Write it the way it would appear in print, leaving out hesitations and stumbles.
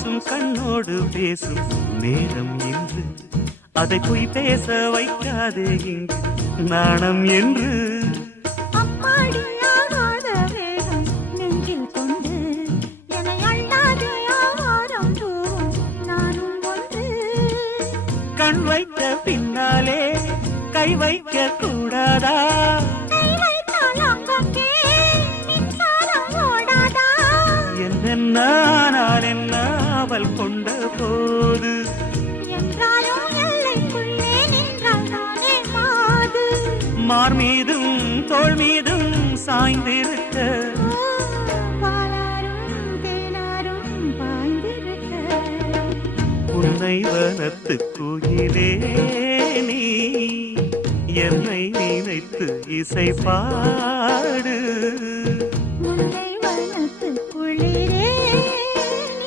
கூசும் கண்ணோடு பேசும் நேரம் என்று அதை போய் பேச வைக்காதே இங்கு நாணம் என்று கண் வைத்த பின்னாலே கை வைக்க கூடாதா என்னென்னால் என்ன அவள் கொண்ட போது மார் மீதும் தோள் மீதும் சாய்ந்திருக்க உன்னை வனத்து குயிலே நீ என்னை நினைத்து இசை பாடு